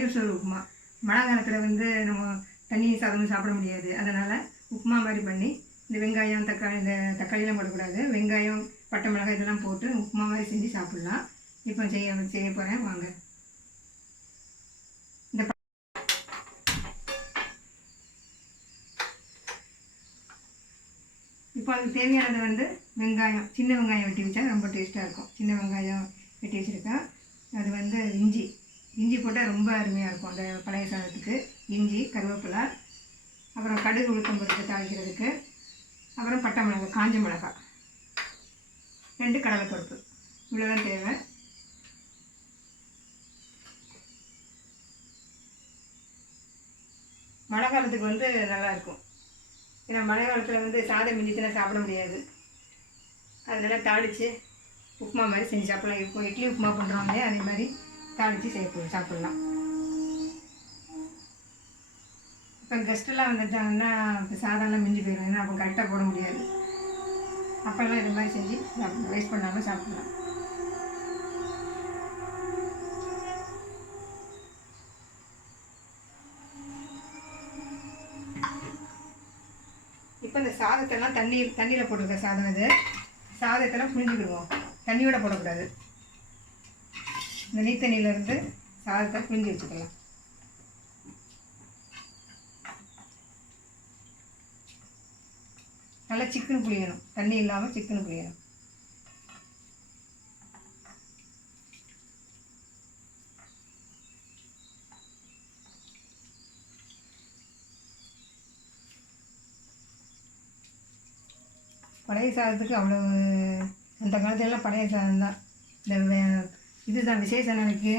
பழைய சோறு உப்புமா. மழை காலத்தில் வந்து நம்ம தண்ணி சாதமும் சாப்பிட முடியாது. அதனால் உப்புமா மாதிரி பண்ணி இந்த வெங்காயம் தக்காளி இந்த தக்காளிலாம் போடக்கூடாது, வெங்காயம் பட்டை மிளகாய் இதெல்லாம் போட்டு உப்புமா மாதிரி செஞ்சு சாப்பிட்லாம். இப்போ செய்ய போகிறேன் வாங்க. இந்த இப்போ அதுக்கு தேவையானது வந்து வெங்காயம், சின்ன வெங்காயம் வெட்டி வச்சா ரொம்ப டேஸ்ட்டாக இருக்கும். சின்ன வெங்காயம் வெட்டி வச்சுருக்கேன். அது வந்து இஞ்சி போட்டால் ரொம்ப அருமையாக இருக்கும் அந்த பழைய சாதத்துக்கு. இஞ்சி, கருவேப்பிலை, அப்புறம் கடுகு உளுத்தம் பருப்பு தாளிக்கிறதுக்கு, அப்புறம் பட்டை மிளகாய், காஞ்ச மிளகாய், 2 கடலைப்பருப்பு, இவ்வளோதான் தேவை. மழை காலத்துக்கு வந்து நல்லாயிருக்கும். ஏன்னா மழை காலத்தில் வந்து சாதம் மிஞ்சிச்சுன்னா சாப்பிட முடியாது. அதனால் தாளித்து உப்புமா மாதிரி செஞ்சு சாப்பிட்லாம். இப்போ இட்லி உப்புமா பண்ணுறோம் இல்லையா, அதே மாதிரி தாளித்து சாப்பிட்லாம். இப்போ கெஸ்ட்டெல்லாம் வந்துட்டாங்கன்னா இப்போ சாதம்லாம் மிஞ்சி போயிடும். ஏன்னா அப்போ கரெக்டாக போட முடியாது. அப்போல்லாம் இது மாதிரி செஞ்சு சாப்பிடலாம், வேஸ்ட் பண்ணாமல் சாப்பிட்லாம். இப்போ இந்த சாதத்தெல்லாம் தண்ணியில் போட்டிருக்க சாதம் இது. சாதத்தெல்லாம் புழிஞ்சிக்கிடுவோம், தண்ணியோட போடக்கூடாது. இந்த நீத்தண்ணியிலேருந்து சாதத்தை புழிஞ்சி வச்சுக்கலாம். நல்லா சிக்கன் புளியணும், தண்ணி இல்லாமல் சிக்கன் புளியணும். பழைய சாதத்துக்கு அவ்வளோ, அந்த காலத்துலலாம் பழைய சாதம் தான். இந்த இதுதான் விசேஷ நாளைக்கு,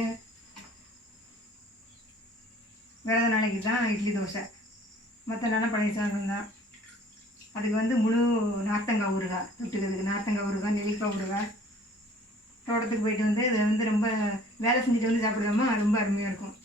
விரத நாளைக்கு தான் இட்லி தோசை. மற்ற நாளாக பழைய சாதம் தான். அதுக்கு வந்து முழு நார்த்தங்காய் ஊறுகாய் தொட்டுக்கிறதுக்கு, நார்த்தங்காய் ஊறுகாய், நெல்லிக்காய் ஊறுகாய். தோட்டத்துக்கு போயிட்டு வந்து இதை வந்து ரொம்ப வேலை செஞ்சுட்டு வந்து சாப்பிடுவோமா, ரொம்ப அருமையாக இருக்கும்.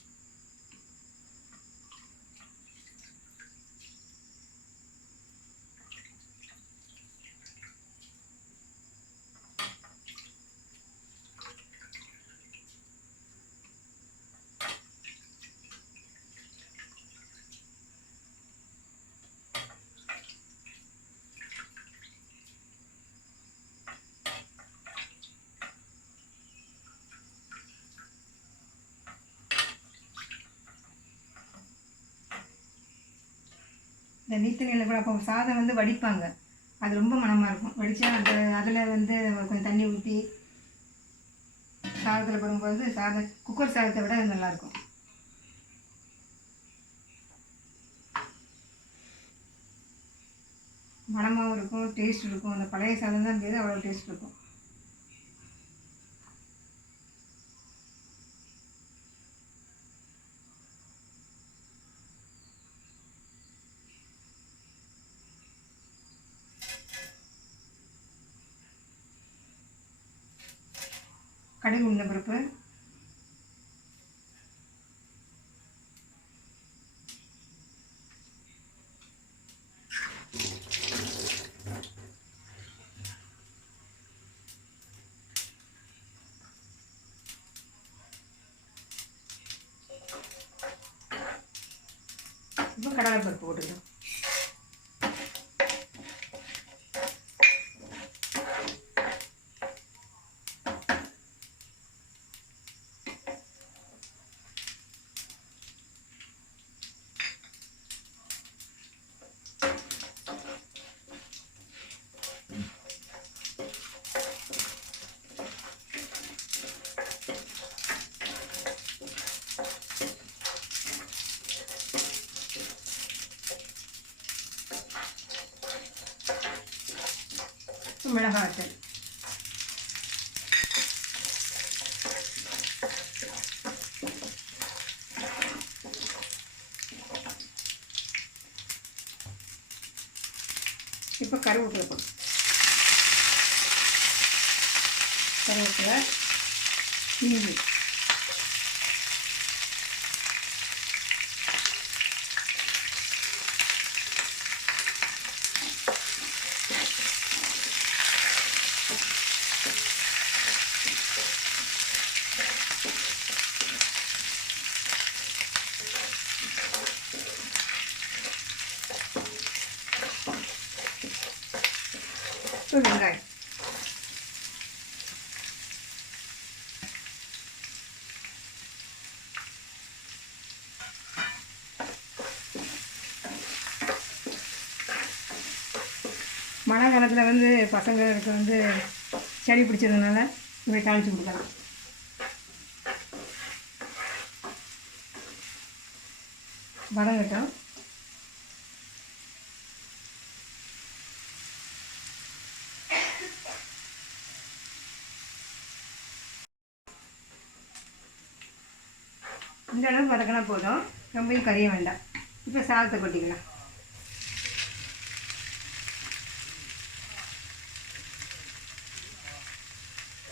இந்த நீத்தண்ணியில் கூட அப்போ சாதம் வந்து வடிப்பாங்க, அது ரொம்ப மணமாக இருக்கும். வடித்தா அதில் வந்து கொஞ்சம் தண்ணி ஊற்றி சாதத்தில் போடும்போது குக்கர் சாதத்தை விட அது நல்லாயிருக்கும். மணமாகவும் இருக்கும், டேஸ்ட் இருக்கும். அந்த பழைய சாதம் தான் பேர், அவ்வளோ டேஸ்ட் இருக்கும். கடுகு உளுந்தம் பருப்பு, இப்போ கடலைப்பருப்பு போட்டுக்கலாம். மிளகாய்த்தூள், இப்போ கருவேப்பிலை போடும். கருவேப்பிலை, இஞ்சி, இப்போ வெங்காயம், மழை காலத்தில் வந்து பசங்களுக்கு வந்து சளி பிடிச்சதுனால இப்படி தாளித்து கொடுக்கலாம். வதங்கட்டும். இந்த அளவுக்கு வதக்கினா போதும், ரொம்பவும் கறிய வேண்டாம். இப்போ சாதத்தை கொட்டிக்கலாம்.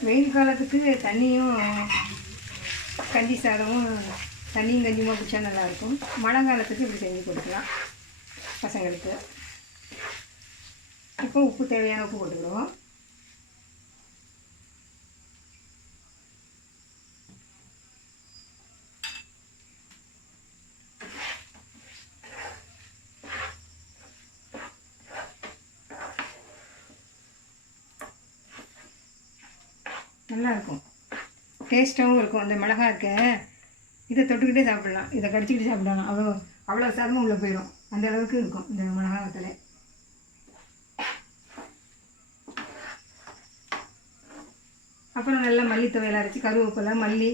வெயில் காலத்துக்கு தண்ணியும் கஞ்சி சாதமும் தண்ணியும் கஞ்சியுமா குடித்தா நல்லாயிருக்கும். மழை காலத்துக்கு இப்படி செஞ்சு கொடுக்கலாம் பசங்களுக்கு. இப்போ உப்பு தேவையான உப்பு போட்டுக்கிடுவோம். நல்லாயிருக்கும், டேஸ்ட்டாகவும் இருக்கும். அந்த மிளகா இருக்க இதை தொட்டுக்கிட்டே சாப்பிட்லாம், இதை கடிச்சிக்கிட்டு சாப்பிடலாம். அவ்வளோ சாதமும் உள்ளே போயிடும், அந்த அளவுக்கு இருக்கும் இந்த மிளகா வத்தலை. அப்புறம் நல்லா மல்லி துவையல் அரைச்சி, கருவேப்பிலை, மல்லி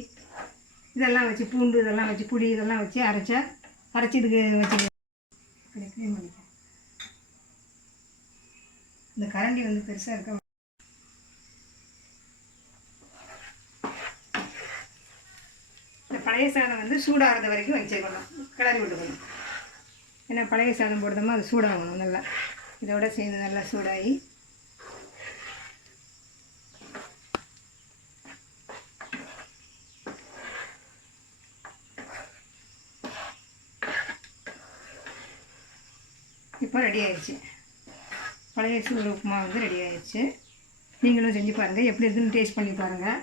இதெல்லாம் வச்சு, பூண்டு இதெல்லாம் வச்சு, புளி இதெல்லாம் வச்சு அரைச்சி இதுக்கு வச்சு இந்த கரண்டி வந்து பெருசாக இருக்க. பழைய சாதம் வந்து சூடாகிறது வரைக்கும் வச்சுக்கணும், கிளறி விட்டுக்கணும். ஏன்னா பழைய சாதம் போடுறோமோ அது சூடாகணும் நல்லா. இதோட சேர்ந்து நல்லா சூடாகி இப்போ ரெடி ஆயிடுச்சு. பழைய சூடு உப்புமா வந்து ரெடி ஆயிடுச்சு. நீங்களும் செஞ்சு பாருங்கள், எப்படி இருக்குன்னு டேஸ்ட் பண்ணி பாருங்கள்.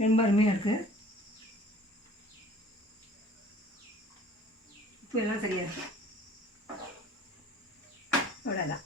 ரொம்ப அருமையாக இருக்குது. உப்பு எல்லாம் சரியாக இருக்குது. அவ்வளோதான்.